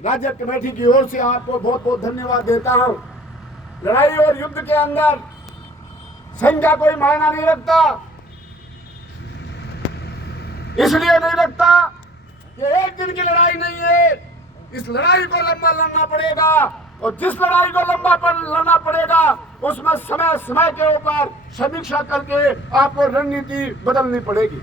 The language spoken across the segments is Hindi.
राज्य कमेटी की ओर से आपको बहुत बहुत धन्यवाद देता हूं। लड़ाई और युद्ध के अंदर संख्या कोई मायना नहीं रखता, इसलिए नहीं रखता कि एक दिन की लड़ाई नहीं है, इस लड़ाई को लंबा लड़ना पड़ेगा और जिस लड़ाई को लंबा लड़ना पड़ेगा उसमें समय समय के ऊपर समीक्षा करके आपको रणनीति बदलनी पड़ेगी।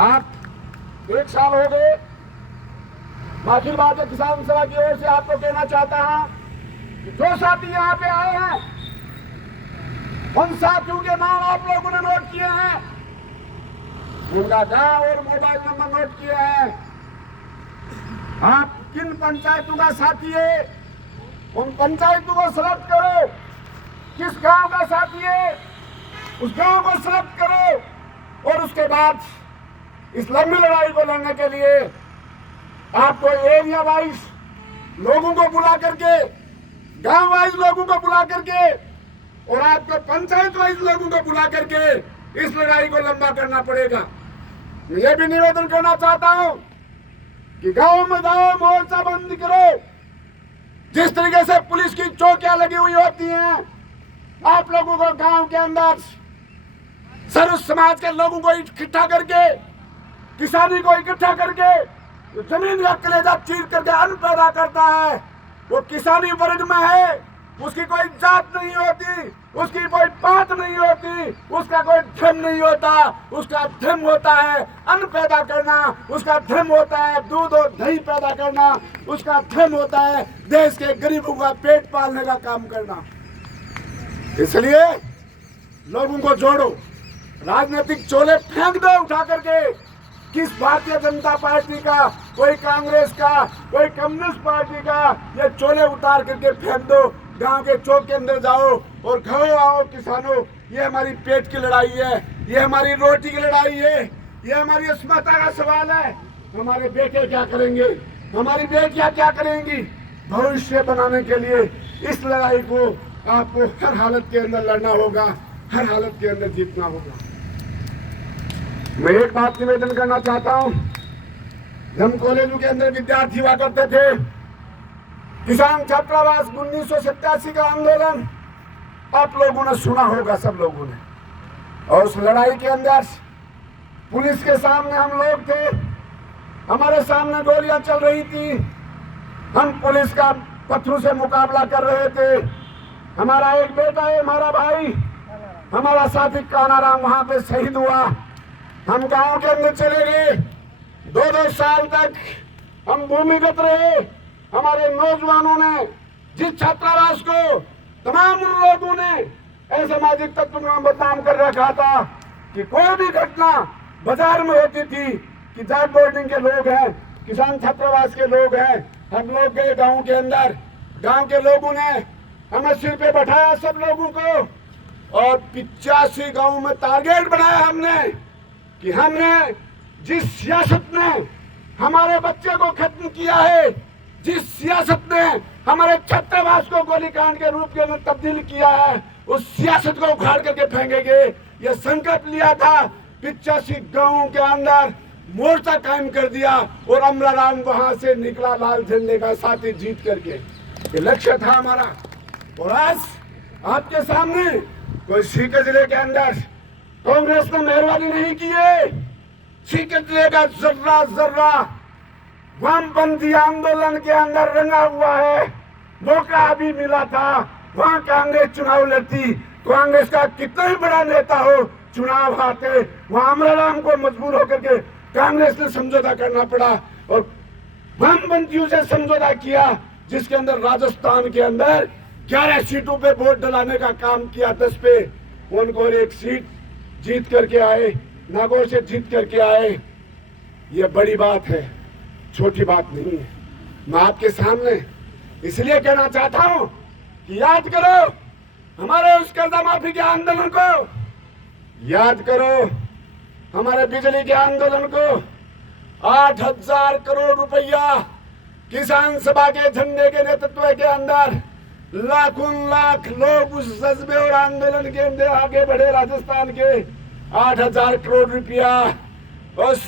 आप 1 साल हो गए, बाकी बात किसान सभा की ओर से आपको कहना चाहता हूं कि जो साथी यहाँ पे आए हैं उन साथियों के नाम आप लोगों ने नोट किए हैं, उनका गांव और मोबाइल नंबर नोट किए हैं। आप किन पंचायतों का साथी है उन पंचायतों को सेलेक्ट करो, किस गांव का साथी है उस गांव को सेलेक्ट करो और उसके बाद इस लंबी लड़ाई को लड़ने के लिए आपको एरिया वाइज लोगों को बुला करके, गांव वाइज लोगों को बुला करके और आपको पंचायत वाइज लोगों को बुला करके इस लड़ाई को लंबा करना पड़ेगा। मैं ये भी निवेदन करना चाहता हूं कि गांव में जाओ, मोर्चा बंद करो। जिस तरीके से पुलिस की चौकियां लगी हुई होती हैं, आप लोगों को गांव के अंदर सर्व समाज के लोगों को इकट्ठा करके, किसानी को इकट्ठा करके जो जमीन का कलेजा चीर करके अन्न पैदा करता है वो किसानी वर्ग में है। उसकी कोई जात नहीं होती, उसकी कोई पात नहीं होती, उसका कोई धर्म नहीं होता। उसका धर्म होता है अन्न पैदा करना, उसका धर्म होता है दूध और दही पैदा करना, उसका धर्म होता है देश के गरीबों का पेट पालने का काम करना। इसलिए लोगों को जोड़ो, राजनीतिक चोले फेंक दो उठा करके। किस भारतीय जनता पार्टी का, कोई कांग्रेस का, कोई कम्युनिस्ट पार्टी का, ये चोले उतार करके फेंक दो। गांव के चौक के अंदर जाओ और कहो, आओ किसानों, ये हमारी पेट की लड़ाई है, ये हमारी रोटी की लड़ाई है, ये हमारी अस्मिता का सवाल है। हमारे बेटे क्या करेंगे, हमारी बेटियां क्या करेंगी, भविष्य बनाने के लिए इस लड़ाई को आपको हर हालत के अंदर लड़ना होगा, हर हालत के अंदर जीतना होगा। मैं एक बात निवेदन करना चाहता हूं, हम कॉलेजों के अंदर विद्यार्थी हुआ करते थे, किसान छात्रावास 1987 का आंदोलन आप लोगों ने सुना होगा, सब लोगों ने। और उस लड़ाई के अंदर पुलिस के सामने हम लोग थे, हमारे सामने गोलियां चल रही थी, हम पुलिस का पत्थरों से मुकाबला कर रहे थे। हमारा एक बेटा है, हमारा भाई, हमारा साथी कानाराम वहां पे शहीद हुआ। हम गांव के अंदर चले गए, 2-2 साल तक हम भूमिगत रहे। हमारे नौजवानों ने, जिस छात्रावास को तमाम उन लोगों ने असामाजिक तत्वों में बदनाम कर रखा था कि कोई भी घटना बाजार में होती थी कि जाट बोर्डिंग के लोग हैं, किसान छात्रावास के लोग हैं, हम लोग गए गांव के अंदर, गांव के लोगों ने हमें सिर पे बैठाया सब लोगों को और 85 गांव में टारगेट बनाया हमने कि हमने जिस सियासत ने हमारे बच्चे को खत्म किया है, जिस सियासत ने हमारे छात्रावास को गोलीकांड के रूप के अंदर तब्दील किया है, उस सियासत को उखाड़ करके फेंकेंगे। यह संकल्प लिया था, 85 गांवों के अंदर मोर्चा कायम कर दिया और अमराराम वहां से निकला लाल झंडे का साथी जीत करके। ये लक्ष्य था हमारा। और आज आपके सामने कोई सीकर जिले के अंदर कांग्रेस ने मेहरबानी नहीं की है। सीकर जिले का जर्रा जर्रा वामपंथी आंदोलन के अंदर रंगा हुआ है। मौका अभी मिला था, वहां कांग्रेस चुनाव लड़ती, कांग्रेस का कितना ही बड़ा नेता हो, चुनाव हारते, वहां अमराराम को मजबूर होकर के कांग्रेस ने समझौता करना पड़ा और वामपंथियों से समझौता किया, जिसके अंदर राजस्थान के अंदर 11 सीटों पे वोट डलाने का काम किया, 10 पे उनको 1 सीट जीत करके आए, नागौर से जीत करके आए। ये बड़ी बात है, छोटी बात नहीं है। मैं आपके सामने इसलिए कहना चाहता हूं कि याद करो हमारे उस कर्जा माफी के आंदोलन को, याद करो हमारे बिजली के आंदोलन को। 8,000 करोड़ रुपया किसान सभा के झंडे के नेतृत्व के अंदर लाखों लाख लोग उस जज्बे और आंदोलन के अंदर आगे बढ़े। राजस्थान के 8,000 करोड़ रुपया उस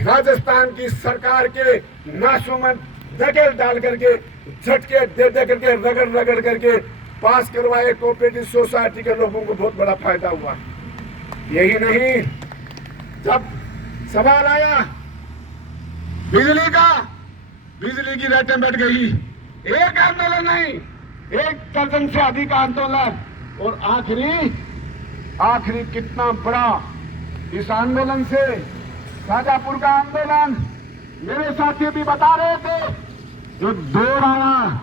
राजस्थान की सरकार के नाशों में दगल डाल करके झटके दे दे करके रगड़ रगड़ करके पास करवाए। कोऑपरेटिव सोसाइटी के लोगों को बहुत बड़ा फायदा हुआ। यही नहीं, जब सवाल आया बिजली का, बिजली की रेटें बढ़ गई। एक आंदोलन नहीं, 1 दर्जन से अधिक आंदोलन, और आखिरी कितना बड़ा इस आंदोलन से शाजापुर का आंदोलन। मेरे साथी भी बता रहे थे, जो दौड़ आया,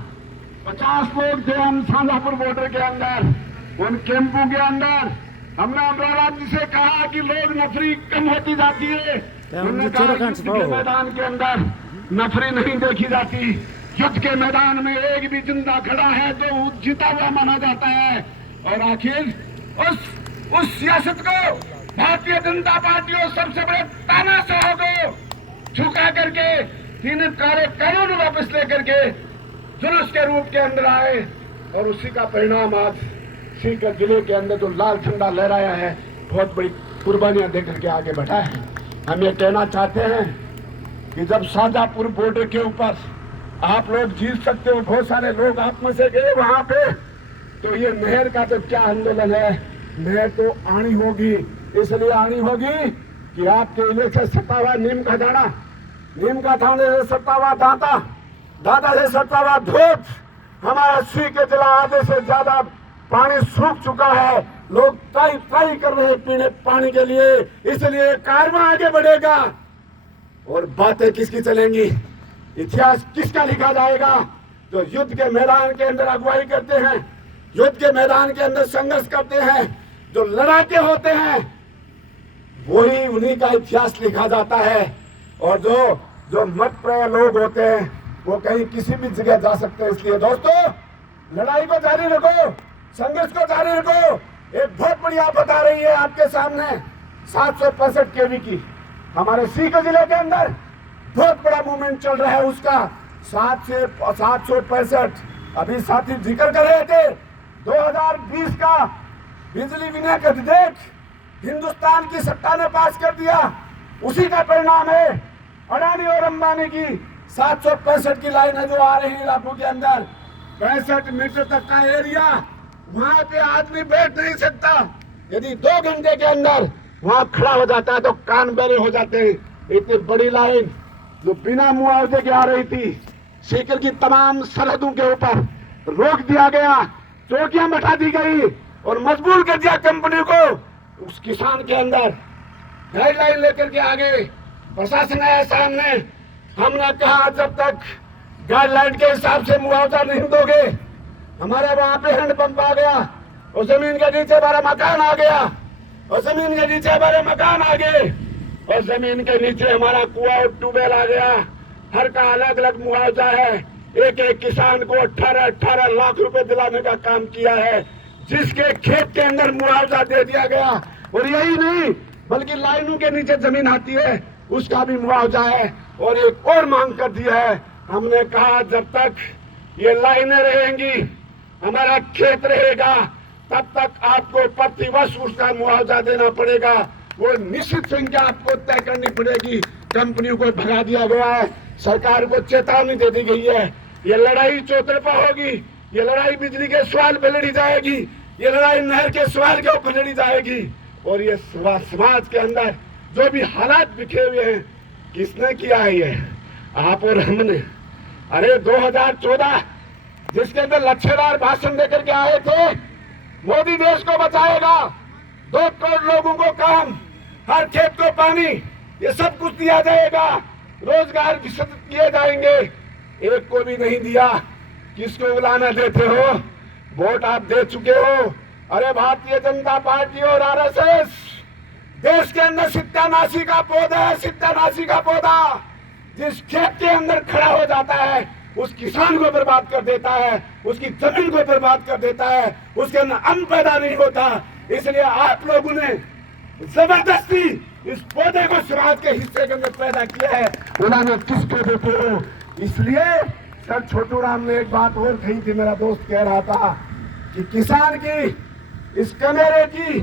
50 लोग थे हम शाजापुर बॉर्डर के अंदर, उन कैंपों के अंदर। हमने अमरावत जी से कहा कि लोग नफरी कम होती जाती है। उन्होंने कहा युद्ध के मैदान के अंदर नफरी नहीं देखी जाती। युद्ध के मैदान में एक भी जिंदा खड़ा है तो जीता हुआ माना जाता है। और आखिर उस सियासत को भारतीय जनता पार्टी और सबसे बड़े तानाशाह को झुका करके 3 काले कानून वापस लेकर के जुलूस के रूप के अंदर आए। और उसी का परिणाम आज सीकर जिले के अंदर जो लाल झंडा लहराया है, बहुत बड़ी कुर्बानियां देकर के आगे बढ़ा है। हम ये कहना चाहते हैं कि जब शाजापुर बॉर्डर के ऊपर आप लोग जीत सकते हो, बहुत सारे लोग आप में से गए वहां पे, तो ये नहर का तो क्या आंदोलन है। नहर तो आनी होगी, इसलिए आनी होगी कि आपके इलेक्शन सत्ता हुआ नीम का दाना, नीम का दाने से सत्ता हुआ दांता, दांता से सत्ता हुआ धूप। हमारा सीकर जिला आधे से ज्यादा पानी सूख चुका है। लोग ट्राई कर रहे हैं पीने पानी के लिए, इसलिए कारवां आगे बढ़ेगा। और बातें किसकी चलेंगी, इतिहास किसका लिखा जाएगा? जो युद्ध के मैदान के अंदर अगुवाई करते हैं, युद्ध के मैदान के अंदर संघर्ष करते हैं, जो लड़ाके होते हैं, वही उन्हीं का इतिहास लिखा जाता है। और जो मत प्रिय लोग होते हैं वो कहीं किसी भी जगह जा सकते हैं। इसलिए दोस्तों, लड़ाई को जारी रखो, संघर्ष को जारी रखो। एक बहुत बड़ी आफत आ रही है आपके सामने, 765 केवी की। हमारे सीकर जिले के अंदर बहुत बड़ा मूवमेंट चल रहा है उसका, 765। अभी साथी जिक्र कर रहे थे 2020 का बिजली विनियोग अधिनियम हिंदुस्तान की सत्ता ने पास कर दिया। उसी का परिणाम है अडानी और अंबानी की 765 की लाइनें जो आ रही है इलाकों के अंदर। 65 मीटर तक का एरिया, वहां पे आदमी बैठ नहीं सकता। यदि 2 घंटे के अंदर वहां खड़ा हो जाता है तो कान बहरे हो जाते हैं। इतनी बड़ी लाइन जो बिना मुआवजे के आ रही थी, सीकर की तमाम सरहदों के ऊपर रोक दिया गया, चौकियां बैठा दी गई और मजबूर कर दिया कंपनी को। उस किसान के अंदर गाइडलाइन लेकर के आगे प्रशासन आया सामने। हमने कहा जब तक गाइडलाइन के हिसाब से मुआवजा नहीं दोगे, हमारे वहां पे हैंडपंप आ गया और जमीन के नीचे हमारा मकान आ गया, और जमीन के नीचे हमारे मकान आ गए, और जमीन के नीचे हमारा कुआं और ट्यूबवेल आ गया। हर का अलग अलग मुआवजा है। एक एक किसान को 18 लाख रुपए दिलाने का काम किया है, जिसके खेत के अंदर मुआवजा दे दिया गया। और यही नहीं, बल्कि लाइनों के नीचे जमीन आती है उसका भी मुआवजा है। और एक और मांग कर दिया है, हमने कहा जब तक ये लाइनें रहेंगी, हमारा खेत रहेगा, तब तक आपको प्रतिवर्ष उसका मुआवजा देना पड़ेगा। वो निश्चित संख्या आपको तय करनी पड़ेगी। कंपनियों को भगा दिया गया है, सरकार को चेतावनी दे दी गई है। ये लड़ाई चौतरफा होगी, ये लड़ाई बिजली के सवाल पे लड़ी जाएगी, ये लड़ाई नहर के सवाल के ऊपर लड़ी जाएगी। और ये समाज के अंदर जो भी हालात बिखरे हुए हैं, किसने किया है? ये आप और हमने। अरे 2014 जिसके अंदर लच्छेदार भाषण देकर के आए थे, मोदी देश को बचाएगा, 2 करोड़ लोगों को काम, हर खेत को पानी, ये सब कुछ दिया जाएगा, रोजगार विकसित किए जाएंगे। एक को भी नहीं दिया। किसको बुलाना देते हो? वोट आप दे चुके हो। अरे भारतीय जनता पार्टी और आरएसएस देश के अंदर सत्यानाशी का पौधा है, सत्यानाशी का पौधा। जिस खेत के अंदर खड़ा हो जाता है उस किसान को बर्बाद कर देता है, उसकी जमीन को बर्बाद कर देता है, उसके अंदर अन्न पैदा नहीं होता। इसलिए आप लोगों ने जबरदस्ती इस पौधे को समाज के हिस्से के अंदर पैदा किया है, उन्होंने किसको देते हो? इसलिए सर छोटू राम ने एक बात और कही थी, मेरा दोस्त कह रहा था कि किसान की इस कमेरे की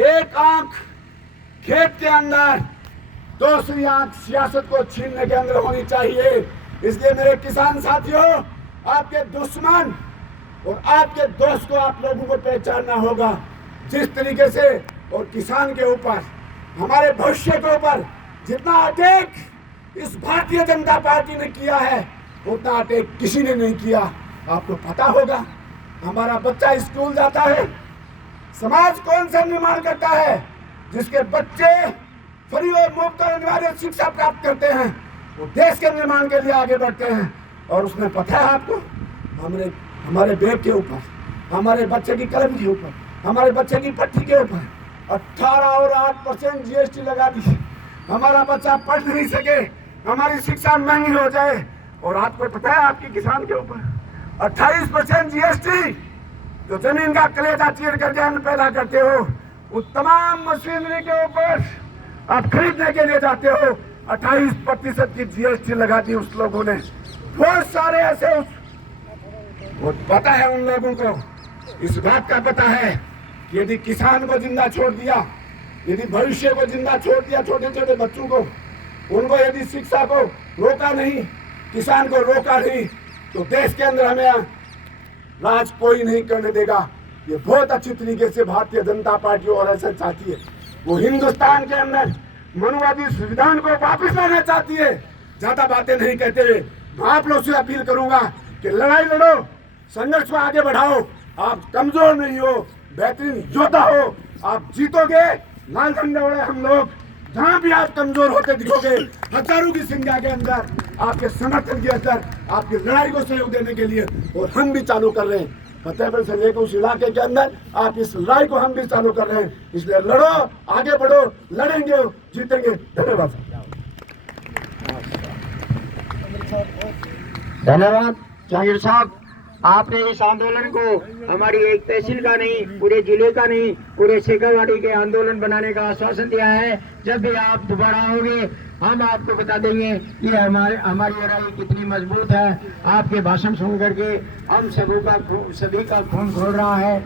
एक आंख खेत के अंदर दूसरी आंख सियासत को छीनने के अंदर होनी चाहिए। इसलिए मेरे किसान साथियों, आपके दुश्मन और आपके दोस्त को आप लोगों को पहचानना होगा। जिस तरीके से और किसान के ऊपर, हमारे भविष्य के ऊपर जितना अटैक इस भारतीय जनता पार्टी ने किया है, उतना अटैक किसी ने नहीं किया। आपको पता होगा, हमारा बच्चा स्कूल जाता है, समाज कौन सा निर्माण करता है? जिसके बच्चे फ्री और मुफ्त और अनिवार्य शिक्षा प्राप्त करते हैं, वो देश के निर्माण के लिए आगे बढ़ते हैं। और उसमें पता है आपको, हमारे बैग के ऊपर, हमारे बच्चे की कलम के ऊपर, हमारे बच्चे की पट्टी के ऊपर 18 और 8% GST लगा दी। हमारा बच्चा पढ़ नहीं सके, हमारी शिक्षा महंगी हो जाए। और आपको पता है, आपके किसान के ऊपर 28% GST, जो जमीन का कलेजा चीर करके अन्न पैदा करते हो, उस तमाम मशीनरी के ऊपर आप खरीदने के लिए जाते हो, 28% की GST लगा दी उस लोगों ने। बहुत सारे ऐसे वो पता है उन लोगों को, इस बात का पता है कि यदि किसान को जिंदा छोड़ दिया, यदि भविष्य को जिंदा छोड़ दिया, छोटे छोटे बच्चों को, उनको यदि शिक्षा को रोका नहीं, किसान को रोका नहीं, तो देश के अंदर हमें राज कोई नहीं करने देगा। ये बहुत अच्छी तरीके से भारतीय जनता पार्टी और ऐसा चाहती है। वो हिंदुस्तान के अंदर मनुवादी संविधान को वापस लाना चाहती है। ज्यादा बातें नहीं कहते हुए मैं आप लोग से अपील करूंगा कि लड़ाई लड़ो, संघर्ष को आगे बढ़ाओ। आप कमजोर नहीं हो, बेहतरीन योद्धा हो, आप जीतोगे। लाल झंडे उड़े हम लोग, जहां भी आप कमजोर होते दिखोगे, हजारों की संख्या के अंदर आपके समर्थन के अंदर आपकी लड़ाई को सहयोग देने के लिए और हम भी चालू कर रहे हैं। फतेहपुर से लेकर उस इलाके के अंदर आप इस लड़ाई को हम भी चालू कर रहे हैं। इसलिए लड़ो, आगे बढ़ो, लड़ेंगे, जीतेंगे। धन्यवाद। धन्यवाद जहांगीर साहब। आपने इस आंदोलन को हमारी एक तहसील का नहीं, पूरे जिले का नहीं, पूरे शेखावाटी के आंदोलन बनाने का आश्वासन दिया है। जब भी आप दोबारा आओगे, हम आपको बता देंगे कि हमारी लड़ाई कितनी मजबूत है। आपके भाषण सुन करके हम सभी का खून खोल रहा है।